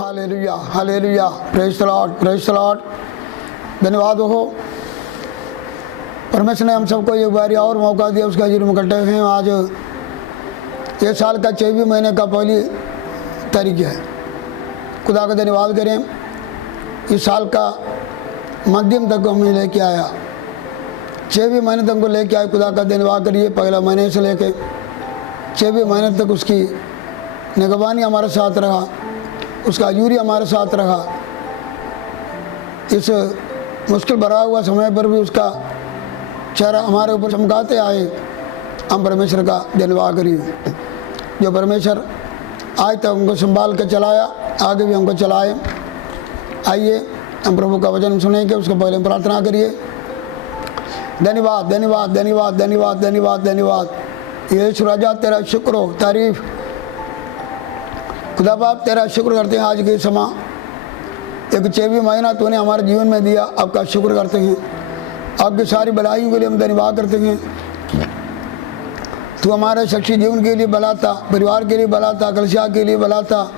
Hallelujah hallelujah, praise the Lord, praise the Lord. धन्यवाद हो परमेश्वर ने हम सबको एक बार और मौका दिया, उसका हजूर में इकट्ठे हुए हैं। आज ये साल का 24 महीने का पहली तारीख है। खुदा का धन्यवाद करें, इस साल का मध्यम तक हमें लेके आया, 24 महीने तक को लेके आए। खुदा का धन्यवाद करिए। पहला महीने से लेके 24 महीने तक उसकी निगरानी हमारे साथ रहा, उसका हजूरी हमारे साथ रहा। इस मुश्किल भरा हुआ समय पर भी उसका चेहरा हमारे ऊपर चमकाते आए। हम परमेश्वर का धन्यवाद करिए, जो परमेश्वर आज तक हमको संभाल कर चलाया, आगे भी हमको चलाए। आइए हम प्रभु का वचन सुनेंगे, उसको पहले प्रार्थना करिए। धन्यवाद धन्यवाद धन्यवाद धन्यवाद धन्यवाद धन्यवाद यीशु राजा, तेरा शुक्र हो, तारीफ। खुदा बाप तेरा शुक्र करते हैं। आज के समय एक 24 महीना तूने हमारे जीवन में दिया, आपका शुक्र करते हैं। आपकी सारी भलाइयों के लिए हम धन्यवाद करते हैं। तू हमारे शख्सी जीवन के लिए भला था, परिवार के लिए भला था, कलिसिया के लिए भला था,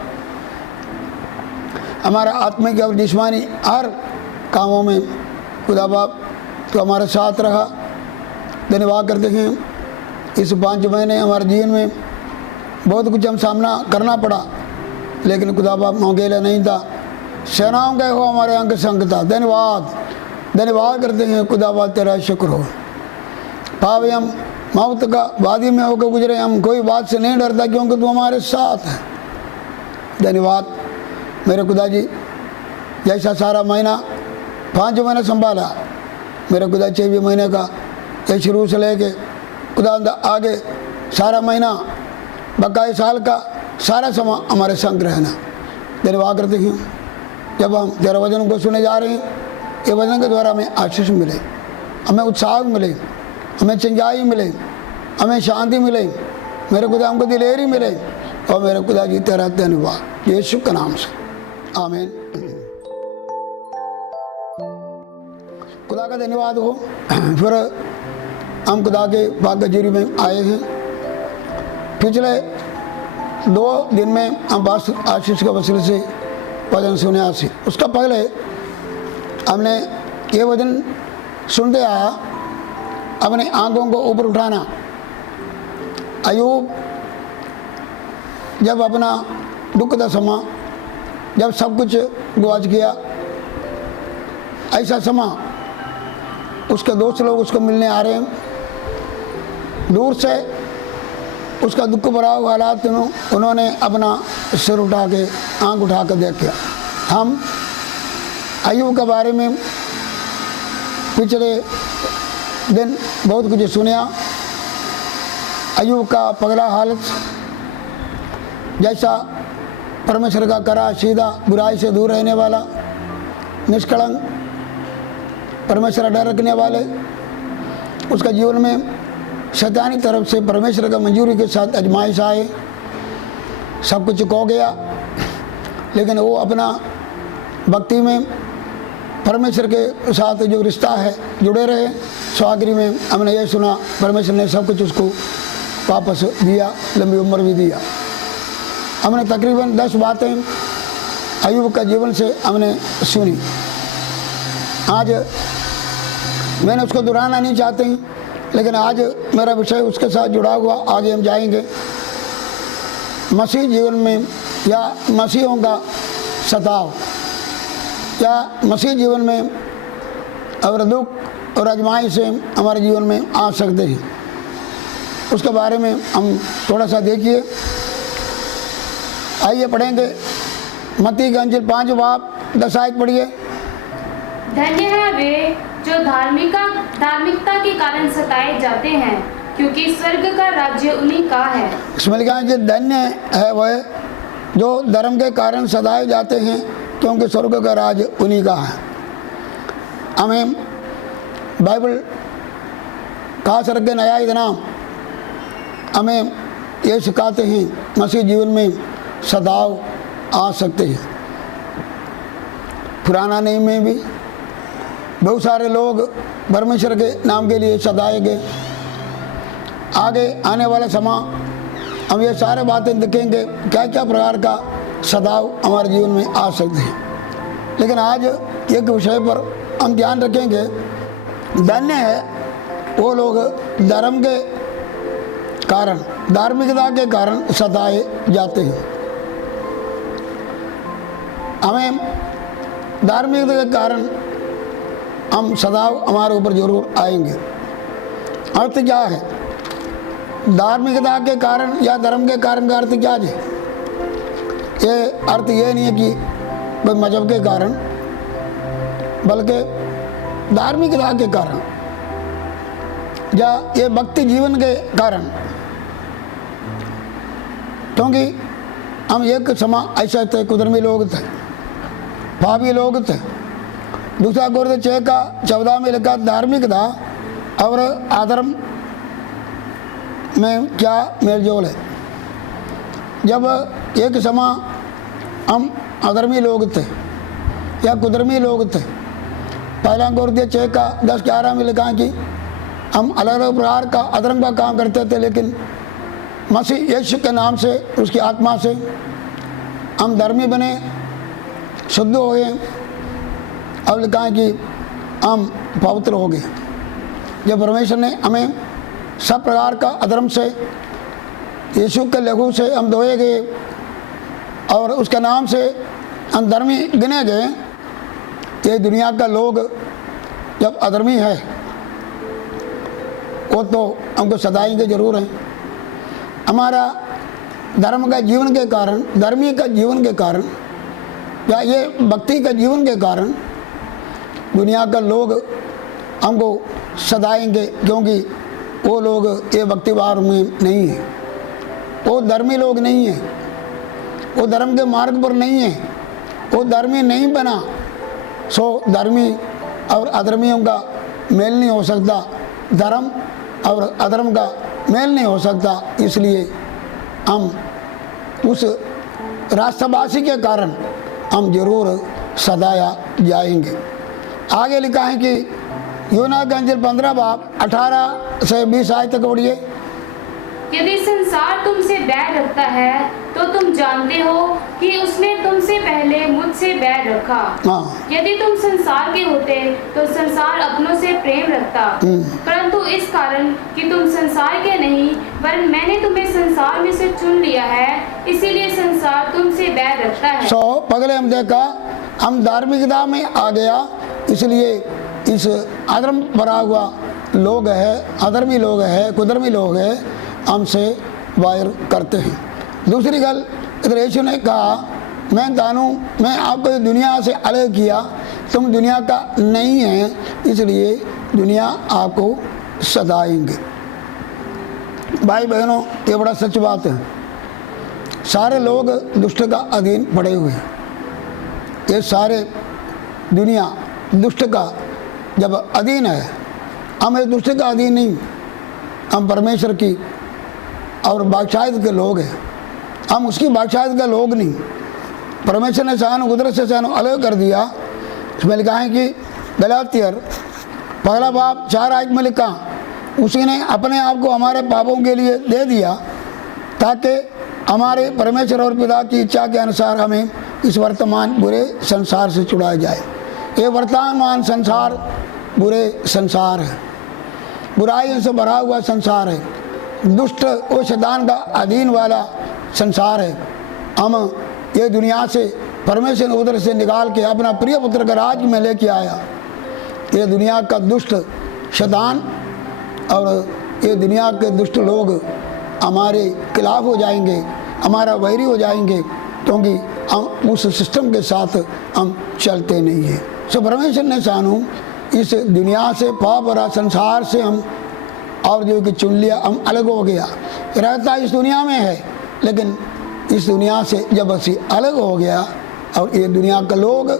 हमारा आत्मिक और जिस्मानी हर कामों में खुदा बाप तो हमारे साथ रहा। धन्यवाद करते हैं। इस 5 महीने हमारे जीवन में बहुत कुछ हम सामना करना पड़ा, लेकिन खुदा बाप अकेला नहीं था, सेनाओं के हो हमारे अंग संग था। धन्यवाद धन्यवाद करते हैं। खुदा बाप तेरा शुक्र हो। पावे हम मौत का वादी में होकर गुजरे, हम कोई बात से नहीं डरता, क्योंकि तू हमारे साथ है। धन्यवाद मेरे खुदा जी, जैसा सारा महीना 5 महीने संभाला मेरे खुदा, 24 महीने का ये शुरू से लेके खुदा आगे सारा महीना बकाए साल का सारा समय हमारे संग रहना। धन्यवाद करते हैं। जब हम तेरा वचन को सुने जा रहे हैं, ये वचन के द्वारा हमें आशीष मिले, हमें उत्साह मिले, हमें चंगाई मिले, हमें शांति मिले, मेरे खुदा हमको दिलेरी मिले। और मेरे खुदा जी तेरा धन्यवाद यीशु के नाम से, आमीन। खुदा का धन्यवाद हो। फिर हम खुदा के बागजूरी में आए हैं। पिछले 2 दिन में हम आशीष के वसीले से वचन सुने आसी। उसका पहले हमने ये वचन सुनते आया, अपने आंखों को ऊपर उठाना। अयूब जब अपना दुख का समय, जब सब कुछ गुआच गया, ऐसा समय उसके दोस्त लोग उसको मिलने आ रहे हैं। दूर से उसका दुख भरा हुआ हालात उन्होंने अपना सिर उठा के आँख उठा कर देखा। हम अयूब के बारे में पिछले दिन बहुत कुछ सुना। अयूब का पगला हालत, जैसा परमेश्वर का करा सीधा, बुराई से दूर रहने वाला, निष्कलंक, परमेश्वर डर रखने वाले, उसका जीवन में शैतानी तरफ से परमेश्वर का मंजूरी के साथ आजमाइश आए, सब कुछ खो गया, लेकिन वो अपना भक्ति में परमेश्वर के साथ जो रिश्ता है जुड़े रहे। स्वागरी में हमने ये सुना, परमेश्वर ने सब कुछ उसको वापस दिया, लंबी उम्र भी दिया। हमने तकरीबन 10 बातें अयूब का जीवन से हमने सुनी। आज मैंने उसको दोहराना नहीं चाहते, लेकिन आज मेरा विषय उसके साथ जुड़ा हुआ, आगे हम जाएंगे। मसीह जीवन में या मसीहों का सताव, या मसीह जीवन में अगर दुख और आजमाइश से हमारे जीवन में आ सकते हैं, उसके बारे में हम थोड़ा सा देखिए। आइए पढ़ेंगे मत्ती का अंजील 5 बाब 10 आयत पढ़िए। धन्य है वे जो धार्मिकता के कारण सताए जाते हैं, क्योंकि स्वर्ग का राज्य उन्हीं का है। इसमें लिखा है कि धन्य है वह जो धर्म के कारण सताए जाते हैं, क्योंकि स्वर्ग का राज उन्हीं का है। हमें बाइबल खास रख के नया इनाम हमें ये सिखाते हैं, मसीह जीवन में सताव आ सकते हैं। पुराना नियम में भी बहुत सारे लोग परमेश्वर के नाम के लिए सताए गए। आगे आने वाला समय हम ये सारे बातें देखेंगे, क्या क्या प्रकार का सदाव हमारे जीवन में आ सकते हैं। लेकिन आज एक विषय पर हम ध्यान रखेंगे, धन्य है वो लोग धर्म के कारण, धार्मिकता के कारण सताए जाते हैं। हमें धार्मिकता के कारण हम सदाव हमारे ऊपर जरूर आएंगे। अर्थ क्या है? धार्मिकता के कारण या धर्म के कारण का अर्थ क्या है? ये अर्थ ये नहीं है कि कोई मजहब के कारण, बल्कि धार्मिकता के कारण या ये भक्ति जीवन के कारण। क्योंकि हम एक समय ऐसे थे, कुधर्मी लोग थे, पापी लोग थे। दूसरा कोरिन्थियों 6:14 में लिखा, धार्मिकता और अधर्म में क्या मेलजोल है। जब एक समय हम अधर्मी लोग थे या कुधर्मी लोग थे, पहला कोरिन्थियों 6:10-11 में लिखा है कि हम अलग अलग प्रकार का अधर्म का काम करते थे, लेकिन मसीह यीशु के नाम से, उसकी आत्मा से हम धर्मी बने, शुद्ध हो गए। अब लिखा है कि हम पवित्र हो गए। जब परमेश्वर ने हमें सब प्रकार का अधर्म से, यीशु के लहू से हम धोए गए और उसके नाम से हम धर्मी गिने गए। ये दुनिया का लोग जब अधर्मी है वो तो हमको सताएंगे जरूर हैं। हमारा धर्म का जीवन के कारण, धर्मी का जीवन के कारण या ये भक्ति का जीवन के कारण दुनिया का लोग हमको सताएंगे, क्योंकि वो लोग ये भक्ति भाव में नहीं है, वो धर्मी लोग नहीं है, वो धर्म के मार्ग पर नहीं है, वो धर्मी नहीं बना। सो धर्मी और अधर्मियों का मेल नहीं हो सकता, धर्म और अधर्म का मेल नहीं हो सकता। इसलिए हम उस राष्ट्रवासी के कारण हम जरूर सताया जाएंगे। आगे लिखा है कि यूहन्ना का इंजील 15:18 से 20 आयत तक पढ़िए। यदि संसार तुमसे बैर रखता है तो तुम जानते हो कि उसने तुमसे पहले मुझसे बैर रखा। यदि तुम संसार के होते तो संसार अपनों से प्रेम रखता, परंतु इस कारण कि तुम संसार के नहीं वरन मैंने तुम्हें संसार में से चुन लिया है, इसीलिए संसार तुमसे बैर रखता है। पहले हम देखा, हम धार्मिकता में आ गया, इसलिए इस अधर्म भरा हुआ लोग है, अधर्मी लोग है, कुधर्मी लोग है, हमसे वायर करते हैं। दूसरी गल, इधर यीशु ने कहा, मैं जानूं, मैं आपको दुनिया से अलग किया, तुम दुनिया का नहीं है, इसलिए दुनिया आपको सताएंगे। भाई बहनों, ये बड़ा सच बात है। सारे लोग दुष्ट का अधीन पड़े हुए हैं। ये सारे दुनिया दुष्ट का जब अधीन है, हम इस दुष्ट का अधीन नहीं, हम परमेश्वर की और बादशाहत के लोग हैं। हम उसकी बादशाहत के लोग नहीं। परमेश्वर ने सानू कुदरत से सानू अलग कर दिया। इसमें लिखा है कि गलातियर 1:4 में लिखा, उसी ने अपने आप को हमारे पापों के लिए दे दिया ताकि हमारे परमेश्वर और पिता की इच्छा के अनुसार हमें इस वर्तमान बुरे संसार से छुड़ाया जाए। ये वर्तमान संसार बुरे संसार है, बुराइयों से भरा हुआ संसार है, दुष्ट और शैतान का अधीन वाला संसार है। हम ये दुनिया से परमेश्वर ने उधर से निकाल के अपना प्रिय पुत्र का राज्य में लेके आया। ये दुनिया का दुष्ट शैतान और ये दुनिया के दुष्ट लोग हमारे खिलाफ हो जाएंगे, हमारा वैरी हो जाएंगे, क्योंकि हम उस सिस्टम के साथ हम चलते नहीं हैं। सो परमेश्वर ने सानू इस दुनिया से, पाप भरा संसार से हम और जो कि चुन लिया, हम अलग हो गया। रहता इस दुनिया में है, लेकिन इस दुनिया से जब असी अलग हो गया और ये दुनिया के लोग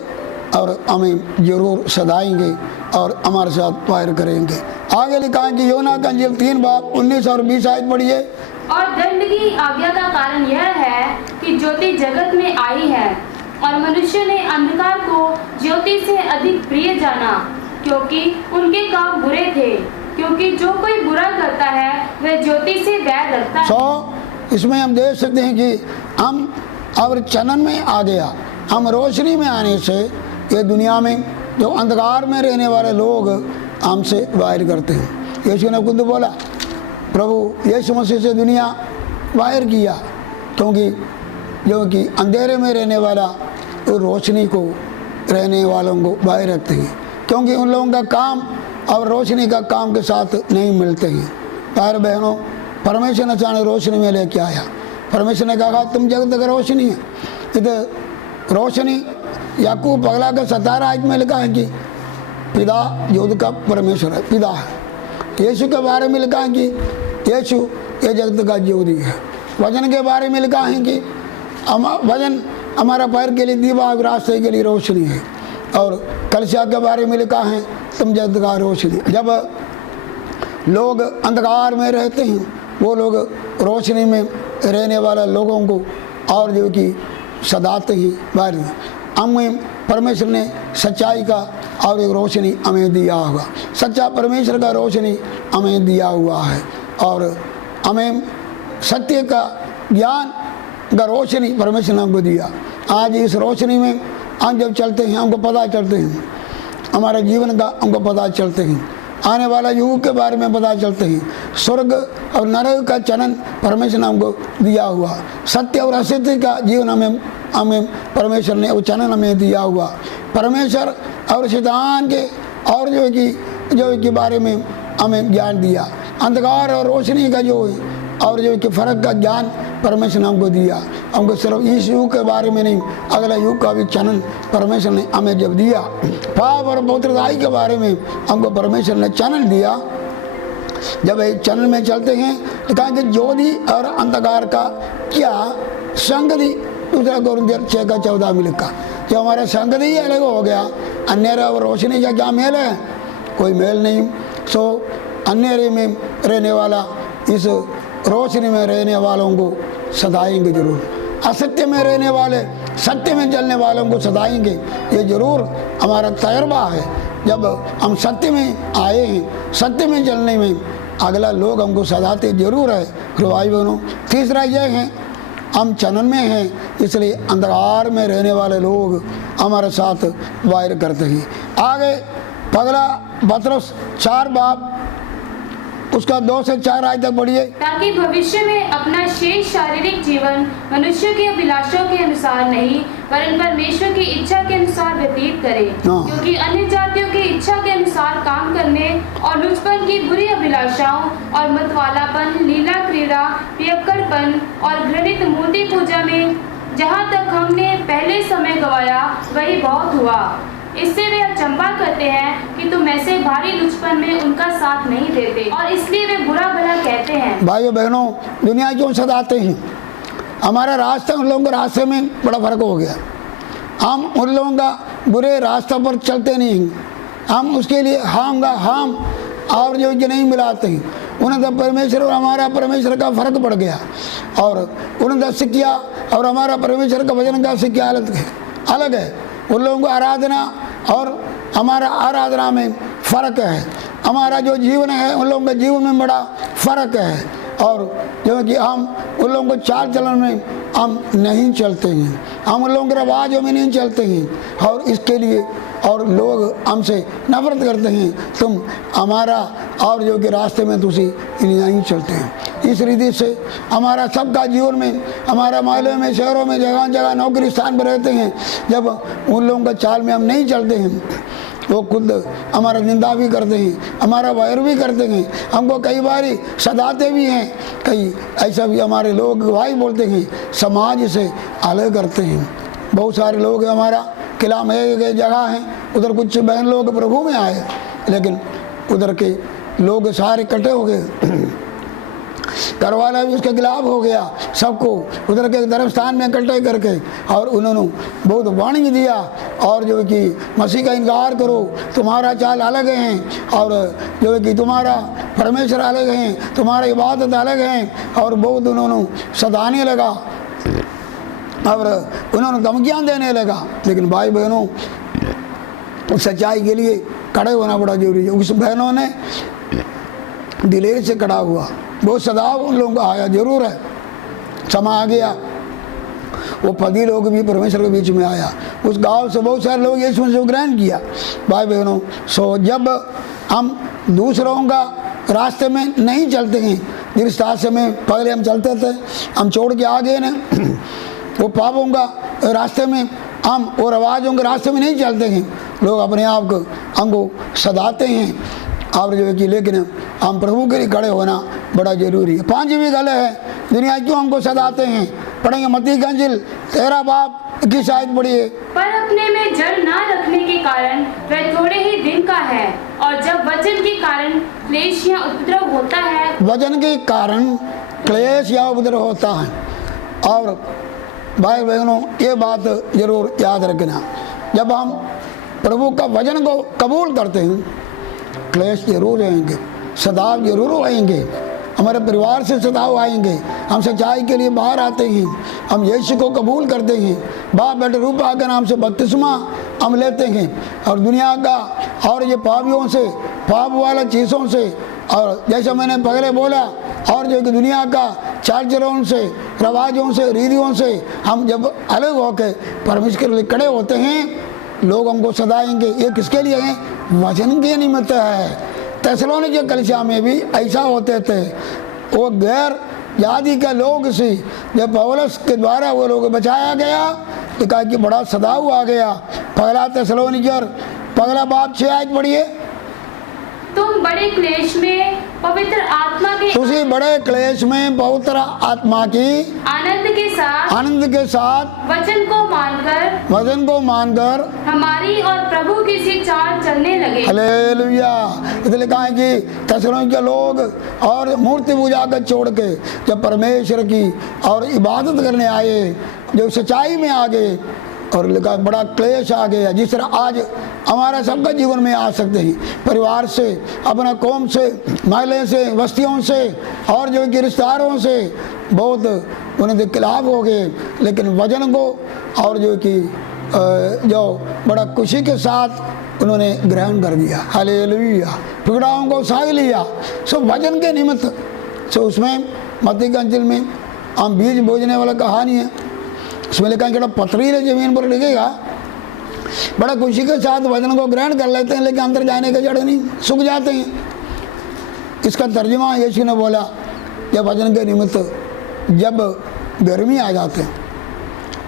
और हमें जरूर सदाएंगे और हमारे साथ वायर करेंगे। आगे लिखा है कि यूहन्ना का इंजील 3:19 और 20 आयत पढ़िए। और दंड की आज्ञा का कारण यह है कि ज्योति जगत में आई है और मनुष्य ने अंधकार को ज्योति से अधिक प्रिय जाना, क्योंकि उनके काम बुरे थे। क्योंकि जो कोई बुरा करता है वह ज्योति से बैर रखता है। इसमें हम देख सकते हैं कि हम और चनन में आ गया। हम रोशनी में आने से ये दुनिया में जो अंधकार में रहने वाले लोग हमसे वायर करते हैं। यीशु ने खुद बोला, प्रभु यीशु मसीह से दुनिया वायर किया, क्योंकि जो कि अंधेरे में रहने वाला वो रोशनी को रहने वालों को वायर रखते हैं, क्योंकि उन लोगों का काम और रोशनी का काम के साथ नहीं मिलते हैं। प्यारे बहनों, परमेश्वर ने अचानक रोशनी में लेके आया। परमेश्वर ने कहा तुम जगत का रोशनी है। इधर रोशनी याकूब पगला के 17 आयत में लिखा है कि पिता युद्ध का परमेश्वर है, पिता है। यीशु के बारे में लिखा है कि यीशु ये जगत का ज्योति है। वचन के बारे में लिखा है कि वचन हमारा पैर के लिए दीवा, रास्ते के लिए रोशनी है। और कलीसिया के बारे में लिखा है तुम जगत का रोशनी। जब लोग अंधकार में रहते हैं, वो लोग रोशनी में रहने वाले लोगों को और जो कि सदाते हैं बाहर। हमें परमेश्वर ने सच्चाई का और एक रोशनी हमें दिया होगा। सच्चा परमेश्वर का रोशनी हमें दिया हुआ है, और हमें सत्य का ज्ञान का रोशनी परमेश्वर ने हमको दिया। आज इस रोशनी में हम जब चलते हैं, हमको पता चलते हैं हमारे जीवन का, हमको पता चलते हैं आने वाला युग के बारे में पता चलते हैं। स्वर्ग और नरक का चलन परमेश्वर ने हमको दिया हुआ। सत्य और असत्य का जीवन हमें परमेश्वर ने वो चलन हमें दिया हुआ। परमेश्वर और शैतान के और जो कि बारे में हमें ज्ञान दिया। अंधकार और रोशनी का जो और जो कि फर्क का ज्ञान परमेश्वर ने हमको दिया। हमको सिर्फ इस युग के बारे में नहीं, अगला युग का भी चलन परमेश्वर ने हमें जब दिया। पाप और पवित्रताई के बारे में हमको परमेश्वर ने चलन दिया। जब एक चलन में चलते हैं तो कहा कि ज्योति और अंधकार का क्या संगति, दूसरा कोरिन्थियर 6:14 में लिखा। जो हमारा संगति ही अलग हो गया, अंधेरा और रोशनी का क्या मेल है? कोई मेल नहीं। सो अंधेरे में रहने वाला इस रोशनी में रहने वालों को सदाएंगे जरूर। असत्य में रहने वाले सत्य में चलने वालों को सदाएंगे, ये जरूर हमारा तजर्बा है। जब हम सत्य में आए हैं, सत्य में चलने में अगला लोग हमको सदाते जरूर है। भाई बहनों, तीसरा यह है हम चलन में हैं, इसलिए अंधकार में रहने वाले लोग हमारे साथ वायर करते हैं। आगे पगला पत्रस 4 बाब उसका 2 से 4 आयत तक पढ़िए। ताकि भविष्य में अपना शेष शारीरिक जीवन मनुष्य के अभिलाषों के अनुसार नहीं, वरन परमेश्वर की इच्छा के अनुसार व्यतीत करे। क्योंकि अन्य जातियों की इच्छा के अनुसार काम करने और लुचपन की बुरी अभिलाषाओं और मतवालापन, लीला क्रीड़ा, पियक्कड़पन और घृणित मूर्ति पूजा में जहाँ तक हमने पहले समय गवाया वही बहुत हुआ। इससे वे अचंभा करते हैं कि तुम ऐसे भारी लुचपन में उनका साथ नहीं देते, और इसलिए वे बुरा भला कहते हैं। भाइयों बहनों, दुनिया क्यों सदाते हैं? हमारा रास्ता उन लोगों के रास्ते में बड़ा फर्क हो गया। हम उन लोगों का बुरे रास्ते पर चलते नहीं हैं, हम उसके लिए हम और जो कि नहीं मिलाते हैं। उन्हें तो परमेश्वर और हमारा परमेश्वर का फर्क पड़ गया, और उन्हें तो शिक्षा और हमारा परमेश्वर का वचन का शिक्षा अलग है। उन लोगों को आराधना और हमारा आराधना में फ़र्क है। हमारा जो जीवन है उन लोगों के जीवन में बड़ा फ़र्क है, और जो कि हम उन लोगों को चाल चलन में हम नहीं चलते हैं, हम उन लोगों के रवाजों में नहीं चलते हैं, और इसके लिए और लोग हमसे नफरत करते हैं, तुम हमारा और जो कि रास्ते में तुसी नहीं चलते हैं। इस रीति से हमारा सबका जीवन में, हमारा मोहल्ले में, शहरों में, जगह जगह नौकरी स्थान पर रहते हैं, जब उन लोगों का चाल में हम नहीं चलते हैं, वो खुद हमारा निंदा भी करते हैं, हमारा वायर भी करते हैं, हमको कई बार सदाते भी हैं, कई ऐसा भी हमारे लोग गवाही बोलते हैं, समाज से अलग करते हैं। बहुत सारे लोग हमारा किला में एक जगह है, उधर कुछ बहन लोग प्रभु में आए, लेकिन उधर के लोग सारे इकट्ठे हो गए, घरवाला भी उसके खिलाफ हो गया, सबको उधर के धर्म स्थान में इकट्ठे करके, और उन्होंने बहुत वार्निंग दिया, और जो कि मसीह का इनकार करो, तुम्हारा चाल अलग है, और जो कि तुम्हारा परमेश्वर अलग है, तुम्हारा इबादत अलग है, और बहुत उन्होंने सताने लगा और उन्होंने धमकियाँ देने लगा। लेकिन भाई बहनों, उस सच्चाई के लिए खड़े होना बड़ा जरूरी है। उस बहनों ने दिलेर से खड़ा हुआ, बहुत सदाव उन लोगों का आया जरूर है। समा आ गया वो पदी लोग भी परमेश्वर के बीच में आया। उस गांव से बहुत सारे लोग यीशु मसीह को ग्रहण किया। भाई बहनों, सो जब हम दूसरों का रास्ते में नहीं चलते हैं, जिस रास्ते में पहले हम चलते थे, हम छोड़ के आ गए ना, वो पापों का रास्ते में हम और आवाज़ों के रास्ते में नहीं चलते हैं। लोग अपने आप को हमको सदाते हैं और जो है कि, लेकिन हम प्रभु के लिए खड़े होना बड़ा जरूरी है। 5वीं गल है, दुनिया क्यों हमको सदाते हैं। पढ़ेंगे मत्ती का इंजील 13 बाब की शायद पढ़िए। पर अपने में जड़ ना रखने के कारण वह थोड़े ही दिन का है, और जब वचन के कारण क्लेश या उपद्रव होता है, वचन के कारण क्लेश या उपद्रव होता है। और भाई बहनों, ये बात जरूर याद रखना, जब हम प्रभु का वचन को कबूल करते हैं, क्लेश जरूर आएंगे, सदाव जरूर आएंगे, हमारे परिवार से सदाव आएंगे। हम सच्चाई के लिए बाहर आते हैं, हम यीशु को कबूल करते हैं, बाप बेटे रूप आकर नाम से बपतिस्मा हम लेते हैं, और दुनिया का और ये पापियों से, पाप वाला चीज़ों से, और जैसे मैंने पहले बोला, और जो कि दुनिया का चाल चलन से, रवाजों से, रीतियों से हम जब अलग होकर परमेश्वर के लिए खड़े होते हैं, लोग हमको सदाएंगे। ये किसके लिए है? वचन के निमित्त है। थिस्सलुनीके कलीसिया में भी ऐसा होते थे, वो गैर जाति के लोग से जब पौलुस के द्वारा वो लोग बचाया गया, तो कहा कि बड़ा सदाव आ गया। पहला थिस्सलुनीके पहला बाब 6 आयत पढ़िए। तुम बड़े क्लेश में पवित्र आत्मा के तुसी बड़े क्लेश में पवित्र आत्मा की आनंद के साथ वचन को मानकर हमारी और प्रभु की सी चाल चलने लगे। हालेलुया। इसलिए कहा है कि थिस्सलुनीके लोग और मूर्ति पूजा को छोड़ के जब परमेश्वर की और इबादत करने आए, जो सच्चाई में आ गए, और लिखा बड़ा क्लेश आ गया, जिस तरह आज हमारा सबका जीवन में आ सकते हैं, परिवार से, अपना कौम से, महल्ले से, बस्तियों से, और जो कि रिश्तेदारों से बहुत उन्हें खिलाफ हो गए। लेकिन वचन को और जो कि जो बड़ा खुशी के साथ उन्होंने ग्रहण कर दिया। हालेलुया। टुकड़ाओं को साग लिया, सो वचन के निमित्त। सो उसमें मत्ती के अंचल में हम बीज बोझने वाला कहानी है, उसमें लिखा है कि पथरीले जमीन पर लिखेगा, बड़ा खुशी के साथ वचन को ग्रहण कर लेते हैं, लेकिन अंदर जाने के जड़ नहीं, सूख जाते हैं। इसका तर्जुमा यीशु ने बोला, जब वचन के निमित्त जब गर्मी आ जाते हैं,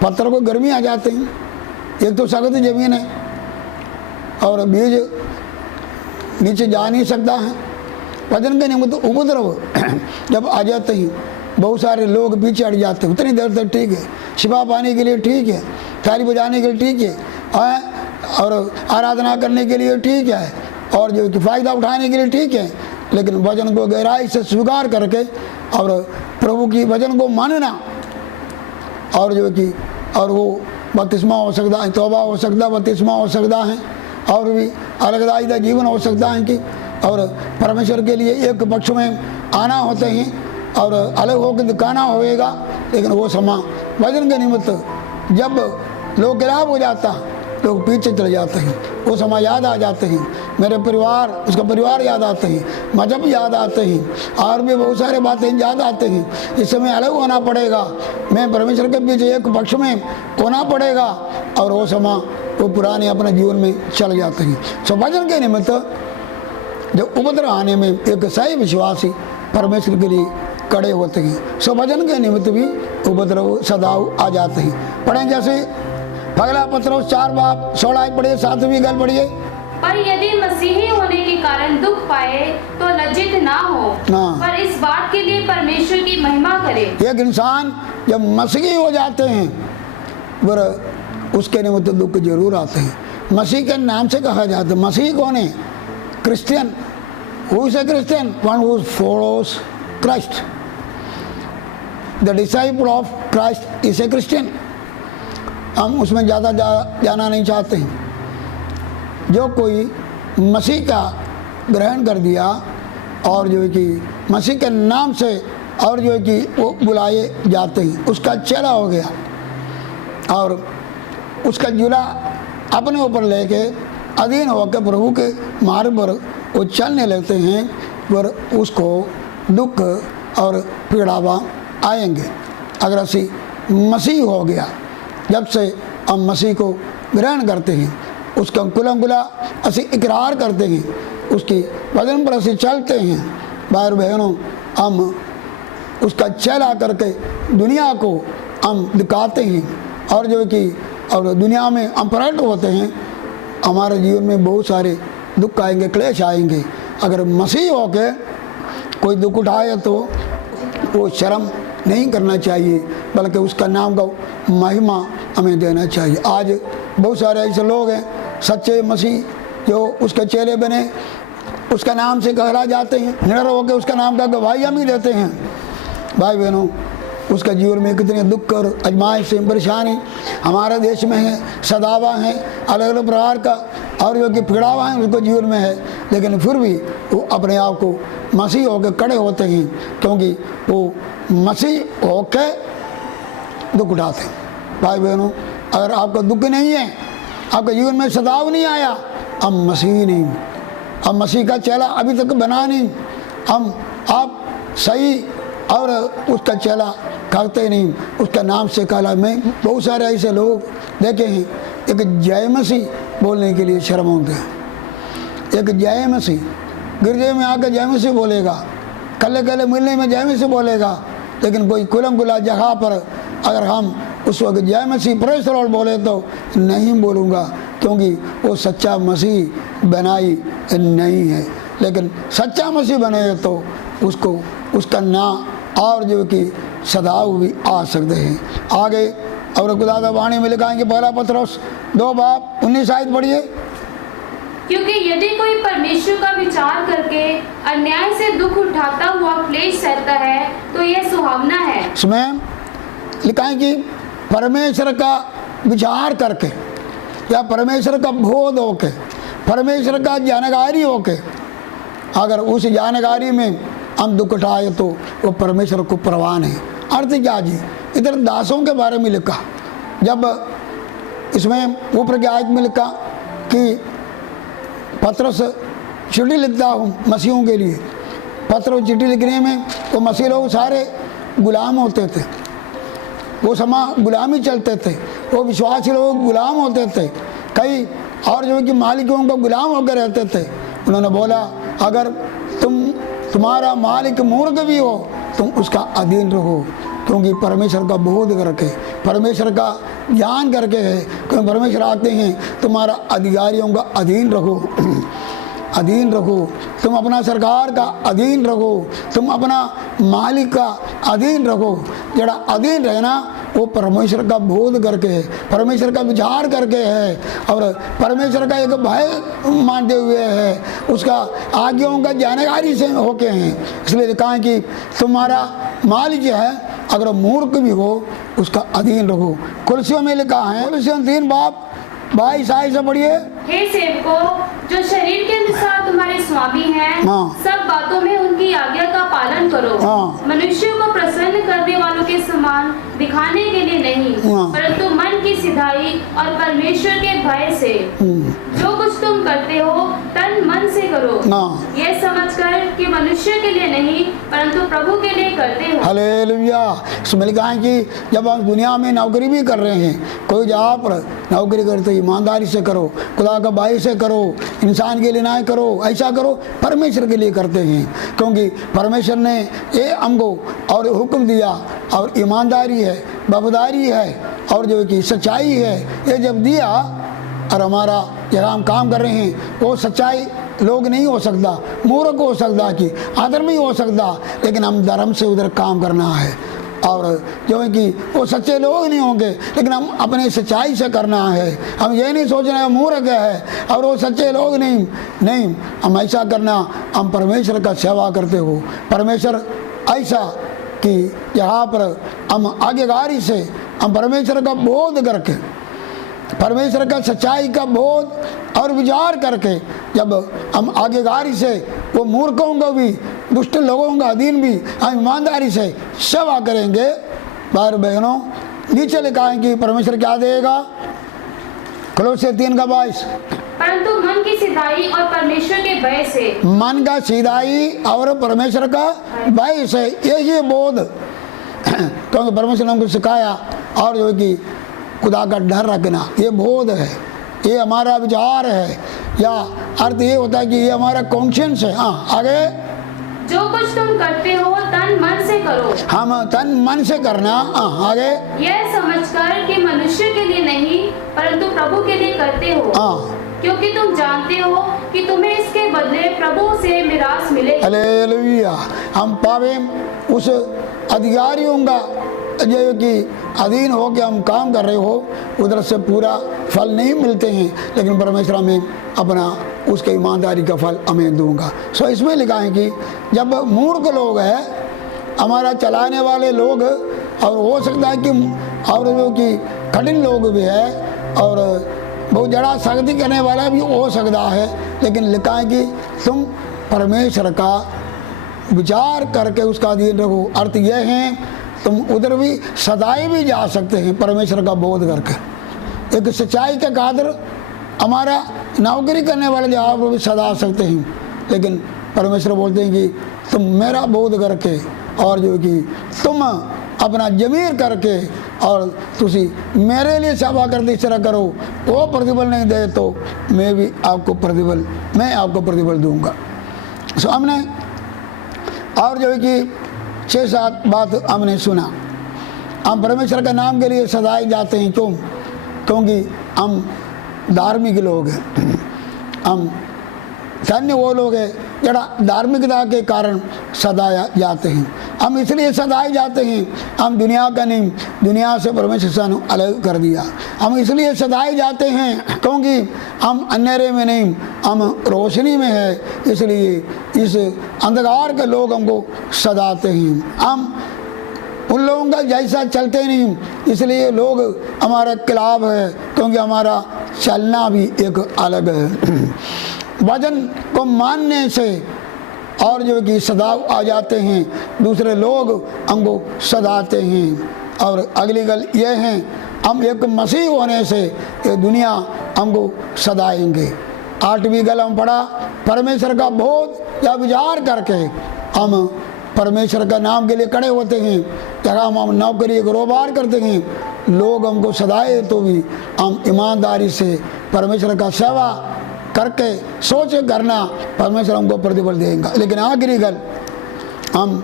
पत्थर को गर्मी आ जाते हैं, एक तो सख्त जमीन है और बीज नीचे जा नहीं सकता है, वचन के निमित्त उपद्रव जब आ जाते हैं, बहुत सारे लोग पीछे हट जाते हैं। उतनी देर तक ठीक है, शिफा पाने के लिए ठीक है, थाली बजाने के लिए ठीक है, और आराधना करने के लिए ठीक है, और जो कि फ़ायदा उठाने के लिए ठीक है, लेकिन वचन को गहराई से स्वीकार करके और प्रभु की वचन को मानना, और जो कि और वो बपतिस्मा हो सकता है, तौबा हो सकता है, बपतिस्मा हो सकता है, और भी अलगदायी जीवन हो सकता है कि, और परमेश्वर के लिए एक पक्ष में आना होते हैं और अलग होकर दिखाना होएगा। लेकिन वो समय वचन के निमित्त जब लोग खिलाफ हो जाता, लोग पीछे चले जाते हैं, वो समय याद आ जाते हैं, मेरे परिवार, उसका परिवार याद आते हैं, मजहब याद आते हैं, और भी बहुत सारे बातें याद आते हैं। इस समय अलग होना पड़ेगा, मैं परमेश्वर के पीछे एक पक्ष में होना पड़ेगा, और वो समय वो पुराने अपने जीवन में चले जाते हैं। सो वचन के निमित्त जब उपद्रव आने में एक सही विश्वासी परमेश्वर के लिए खड़े होते हैं, सो वचन के निमित्त भी उपद्रव सदाव आ जाते हैं। पढ़ें जैसे पहला पत्रोस 4 बाब 16 पढ़िए, 7वीं गल पढ़िए। पर यदि मसीही होने के कारण दुख पाए तो लज्जित ना हो, पर इस बात के लिए परमेश्वर की महिमा करे। एक इंसान जब मसीही हो जाते हैं, पर उसके निमित्त दुख जरूर आते हैं। मसीह के नाम से कहा जाता है। मसीह कौन है? Christian. Who is a Christian? One who follows Christ. The disciple of Christ is a Christian. हम उसमें ज़्यादा जाना नहीं चाहते हैं। जो कोई मसीह का ग्रहण कर दिया और जो है कि मसीह के नाम से और जो है कि वो बुलाए जाते हैं, उसका चेला हो गया और उसका जुला अपने ऊपर लेके अधीन होकर प्रभु के मार्ग पर वो चलने लगते हैं, पर उसको दुख और पीड़ावा आएंगे। अगर असी मसीह हो गया। जब से हम मसीह को ग्रहण करते हैं, उसका कुलंकुला असी इकरार करते हैं, उसकी वचन पर असी चलते हैं, भाई बहनों, हम उसका चेला करके दुनिया को हम दिखाते हैं और जो कि और दुनिया में हम प्रकट होते हैं। हमारे जीवन में बहुत सारे दुख आएंगे, क्लेश आएंगे। अगर मसीह होके कोई दुख उठाए तो वो शर्म नहीं करना चाहिए, बल्कि उसका नाम का महिमा हमें देना चाहिए। आज बहुत सारे ऐसे लोग हैं सच्चे मसीह जो उसके चेले बने, उसका नाम से कहला जाते हैं, निडर होकर उसका नाम का गवाही भी देते हैं। भाई बहनों, उसका जीवन में कितने दुख और आजमाइश से परेशानी हमारे देश में है, सदावा है, अलग अलग प्रकार का और जो कि पीड़ावा है उसको जीवन में है, लेकिन फिर भी वो अपने आप को मसीह होकर खड़े होते हैं, क्योंकि वो मसीह होकर दुख उठाते हैं। भाई बहनों, अगर आपका दुख नहीं है, आपके जीवन में सदाव नहीं आया, हम मसीह नहीं, हम मसीह का चेला अभी तक बना नहीं, आप सही और उसका चेला करते नहीं, उसका नाम से कहला। मैं बहुत सारे ऐसे लोग देखे हैं, एक जय मसीह बोलने के लिए शर्म होते हैं। एक जय मसीह गिरजे में आकर जय मसीह बोलेगा, कल्ले कल्ले मिलने में जय मसीह बोलेगा, लेकिन कोई कुलम कुला जगह पर अगर हम उस वक्त जय मसीह प्रेस लॉर्ड बोले तो नहीं बोलूँगा, क्योंकि वो सच्चा मसीह बनाई नहीं है। लेकिन सच्चा मसीह बने तो उसको उसका ना और जो कि सदाव भी आ सकते हैं। आगे और खुदा वाणी में लिखाएंगे पहला पत्रोस 2:19 पढ़िए। क्योंकि यदि कोई परमेश्वर का विचार करके अन्याय से दुख उठाता हुआ क्लेश सहता है तो यह सुहावना है। इसमें लिखा है कि परमेश्वर का विचार करके या परमेश्वर का बोध होके, परमेश्वर का जानकारी होके, अगर उस जानकारी में हम दुख उठाए तो वो परमेश्वर को प्रवान है। अर्थ क्या जी, इधर दासों के बारे में लिखा, जब इसमें ऊपर की आयत में लिखा कि पत्रस चिट्ठी लिखता हूँ मसीहों के लिए। पत्र चिट्ठी लिखने में वो मसीह लोग सारे गुलाम होते थे, वो समा गुलामी चलते थे, वो विश्वासी लोग गुलाम होते थे, कई और जो कि मालिकों का गुलाम होकर रहते थे। उन्होंने बोला अगर तुम्हारा मालिक मूर्ख भी हो तुम उसका अधीन रहो, क्योंकि परमेश्वर का बोध करके, परमेश्वर का ज्ञान करके है, क्योंकि परमेश्वर आते हैं तुम्हारा अधिकारियों का अधीन रहो, अधीन रहो, तुम अपना सरकार का अधीन रहो, तुम अपना मालिक का अधीन रहो। जरा अधीन रहना वो परमेश्वर का बोध करके है, परमेश्वर का विचार करके है और परमेश्वर का एक भय मानते हुए है, उसका आज्ञाओं का जानकारी से होके हैं। इसलिए लिखा है कि तुम्हारा मालिक जो है अगर मूर्ख भी हो उसका अधीन रहो। कुलसियों में लिखा है, कुलसियों 3:22 से पढ़िए। हे सेवकों, जो शरीर के अनुसार तुम्हारे स्वामी हैं, सब बातों में उनकी आज्ञा का पालन करो, मनुष्यों को प्रसन्न करने वालों के समान दिखाने के लिए नहीं, परंतु मन की सिधाई और परमेश्वर के भय से जो कुछ तुम करते हो तन मन से करो, ये समझकर कि मनुष्य के लिए नहीं परंतु प्रभु के लिए करते हो। हालेलुया। इसमें लिखा है कि जब हम दुनिया में नौकरी भी कर रहे हैं, कोई जहाँ पर नौकरी करते ईमानदारी से करो, खुदा का भय से करो, इंसान के लिए ना करो, ऐसा करो, परमेश्वर के लिए करते हैं, क्योंकि परमेश्वर ने ये हमको और हुक्म दिया और ईमानदारी है, वफादारी है और जो कि सच्चाई है, ये जब दिया और हमारा जहाँ हम काम कर रहे हैं वो सच्चाई लोग नहीं हो सकता, मूर्ख हो सकता कि अधर्मी हो सकता, लेकिन हम धर्म से उधर काम करना है और जो है कि वो सच्चे लोग नहीं होंगे, लेकिन हम अपने सच्चाई से करना है। हम ये नहीं सोचना है मूर्ख है और वो सच्चे लोग नहीं, हम ऐसा करना, हम परमेश्वर का सेवा करते हो। परमेश्वर ऐसा कि यहाँ पर हम आज्ञाकारी से, हम परमेश्वर का बोध करके, परमेश्वर का सच्चाई का बोध और विचार करके जब हम आज्ञाकारी से वो मूर्खों को भी, दुष्ट लोगों का अधीन भी हम ईमानदारी से सेवा करेंगे। भाई बहनों, नीचे लिखा है कि परमेश्वर क्या देगा, कोलोसे 3:22, परंतु मन की सिधाई और परमेश्वर के भय से, मन का सिधाई और परमेश्वर का भय से, यही बोध, क्योंकि परमेश्वर ने हमको सिखाया और जो कि खुदा का डर रखना, ये बोध है, ये हमारा विचार है, या अर्थ ये होता है कि ये हमारा कॉन्शियंस है। हाँ, आगे, जो कुछ तुम करते हो तन मन से करो। हम तन मन से करना। हाँ, आगे, यह समझकर कि मनुष्य के लिए नहीं परंतु प्रभु के लिए करते हो। हाँ, क्योंकि तुम जानते हो कि तुम्हें इसके बदले प्रभु से मिरास मिलेगी। हालेलुया। हम पावे उस अधिकारियों का जो कि अधीन हो के हम काम कर रहे हो, उधर से पूरा फल नहीं मिलते हैं, लेकिन परमेश्वर में अपना उसके ईमानदारी का फल हमें दूंगा। सो इसमें लिखा है कि जब मूर्ख लोग हैं, हमारा चलाने वाले लोग, और हो सकता है कि और जो कि कठिन लोग भी है, और बहुत ज़्यादा सख्ती करने वाला भी हो सकता है, लेकिन लिखा है कि तुम परमेश्वर का विचार करके उसका अधीन रखो। अर्थ यह है तुम उधर भी सदाई भी जा सकते हैं परमेश्वर का बोध करके। एक सच्चाई के कादर हमारा नौकरी करने वाले जो आप भी सदा सकते हैं, लेकिन परमेश्वर बोलते हैं कि तुम मेरा बोध करके और जो कि तुम अपना जमीर करके और तुसी मेरे लिए सेवा करते इस तरह करो, वो प्रतिफल नहीं दे तो मैं आपको प्रतिफल दूंगा। सो हमने और जो है कि 6-7 बात हमने सुना। हम परमेश्वर के नाम के लिए सदाए जाते हैं, क्योंकि हम धार्मिक लोग हैं। हम धन्य वो लोग हैं जरा धार्मिकता के कारण सदाया जाते हैं। हम इसलिए सदाए जाते हैं, हम दुनिया का नहीं, दुनिया से परमेश्वर ने अलग कर दिया। हम इसलिए सदाए जाते हैं क्योंकि हम अंधेरे में नहीं, हम रोशनी में है, इसलिए इस अंधकार के लोग हमको सदाते हैं। हम उन लोगों का जैसा चलते नहीं, इसलिए लोग हमारे खिलाफ है, क्योंकि हमारा चलना भी एक अलग है। वचन को मानने से और जो कि सदाव आ जाते हैं, दूसरे लोग हमको सदाते हैं। और अगली गल ये है, हम एक मसीह होने से ये दुनिया हमको सदाएंगे। 8वीं गल हम पढ़ा, परमेश्वर का बोध या विचार करके हम परमेश्वर का नाम के लिए खड़े होते हैं। जगह हम नौकरी कारोबार करते हैं, लोग हमको सदाए तो भी हम ईमानदारी से परमेश्वर का सेवा करके सोच करना, परमेश्वर हमको प्रतिफल देगा। लेकिन आखिरी गल, हम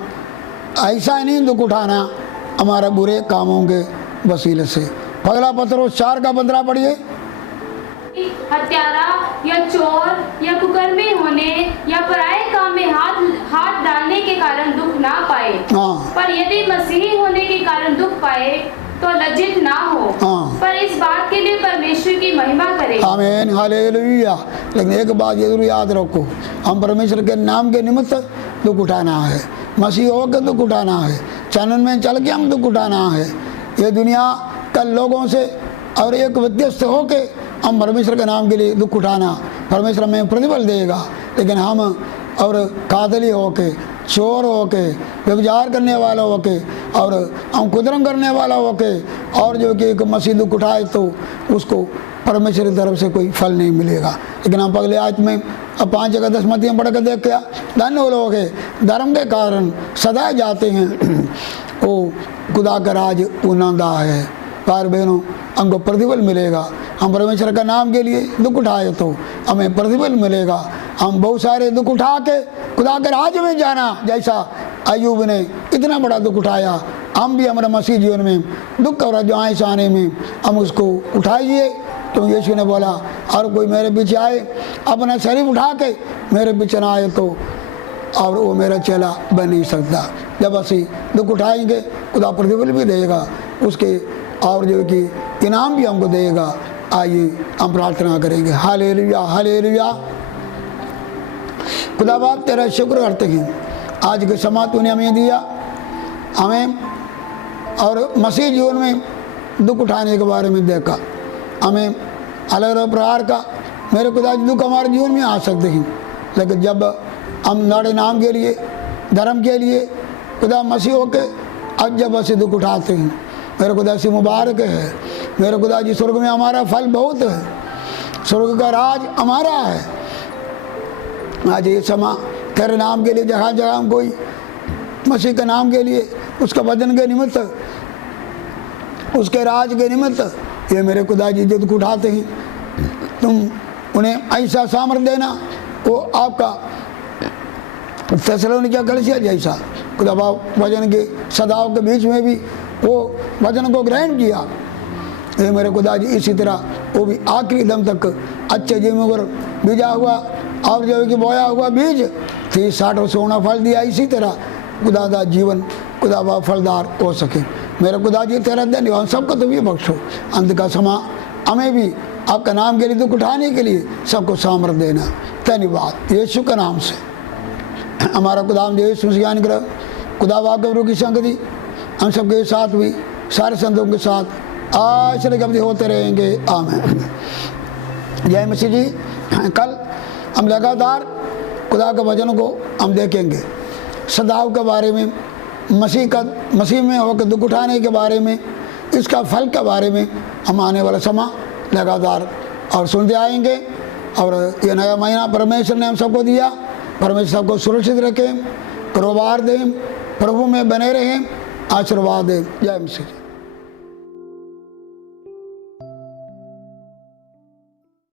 ऐसा नहीं दुख उठाना हमारा बुरे कामों के वसीले से। पगला पत्रोस 4:15 पढ़िए। हत्यारा या चोर या कुकर्मी होने या पराये काम में हाथ डालने के कारण दुख ना पाए, पर यदि मसीही होने के कारण दुख पाए तो लज्जित ना हो, पर इस बात के लिए परमेश्वर की महिमा करें। आमीन, हालेलुया। लेकिन एक बात जरूर याद रखो, हम परमेश्वर के नाम के निमित्त दुख उठाना है, मसीह होकर दुख उठाना है, चैनल में चल के हम दुख उठाना है। ये दुनिया का लोगों से और एक व्यत्यस्त होके हम परमेश्वर के नाम के लिए दुख उठाना, परमेश्वर हमें प्रतिफल देगा। लेकिन हम और कादली होके, चोर होके, व्यभिचार करने वाला होके और हम कुदरम करने वाला होके और जो कि एक मसीह दुख उठाए तो उसको परमेश्वर की तरफ से कोई फल नहीं मिलेगा। लेकिन हम अगले आयत में अब 5 जगह 10 मत्तियाँ पढ़ कर देख क्या, धन्य लोग हैं धर्म के कारण सदाए जाते हैं, वो खुदा का राज उन्नदा है। भाई बहनों, हमको प्रतिफल मिलेगा। हम परमेश्वर का नाम के लिए दुख उठाए तो हमें प्रतिफल मिलेगा। हम बहुत सारे दुख उठा के खुदा के राज में जाना, जैसा अय्यूब ने इतना बड़ा दुख उठाया, हम भी हमारे मसीह जीवन में दुख और आजमाइश आने में हम उसको उठाइए। तो यीशु ने बोला, और कोई मेरे पीछे आए, अपना शरीर उठा के मेरे पीछे ना आए तो और वो मेरा चेला बन नहीं सकता। जब असी दुख उठाएंगे, खुदा प्रतिफल भी देगा, उसके और जो कि इनाम भी हमको देगा। आइए हम प्रार्थना करेंगे। Hallelujah, hallelujah. खुदा बाप तेरा शुक्र करते हैं, आज के समा तूने हमें दिया, हमें और मसीह जीवन में दुख उठाने के बारे में देखा। हमें अलग अलग प्रकार का मेरे खुदा दुख हमारे जीवन में आ सकते हैं, लेकिन जब हम नाड़े नाम के लिए, धर्म के लिए खुदा मसीह होके अब जब ऐसे दुख उठाते हैं, मेरे खुदा से मुबारक है। मेरे खुदा जी, स्वर्ग में हमारा फल बहुत है, स्वर्ग का राज हमारा है। आज ये समा तेरे नाम के लिए जहाँ जहाँ कोई मसीह के नाम के लिए उसका वचन के निमित्त उसके राज के निमित्त ये मेरे खुदा जी युद्ध को उठाते हैं। तुम उन्हें ऐसा सामर्थ्य देना वो आपका थेसलोनिका कलीसिया जैसा खुदा बाप वचन के सदाओं के बीच में भी वो वचन को ग्रहण किया। ये मेरे खुदा जी इसी तरह वो भी आखिरी दम तक अच्छे जीवन पर बीजा हुआ और जो कि बोया हुआ बीज 30-60 और 100 फल दिया। इसी तरह खुदा का जीवन खुदा बाप फलदार हो सके। मेरे खुदा जी तेरा धन्यवाद, सबको तुम ये बख्शो। अंत का समा हमें भी आपका नाम के लिए दुख उठाने के लिए सबको सामर्थ्य देना। धन्यवाद यीशु के नाम से। हमारा खुदा यीशु मसीह अनुग्रह, खुदा बाप के प्रभु की संगति हम सबके साथ भी सारे संतों के साथ आज से कभी होते रहेंगे। आमीन। जय मसीह जी। कल हम लगातार खुदा के वचन को हम देखेंगे, सदाव के बारे में, मसीह में होकर दुख उठाने के बारे में, इसका फल के बारे में हम आने वाला समय लगातार और सुनते आएंगे। और ये नया महीना परमेश्वर ने हम सबको दिया, परमेश्वर सबको सुरक्षित रखें, कारोबार दें, प्रभु में बने रहें, आशीर्वाद दें। जय मसीह।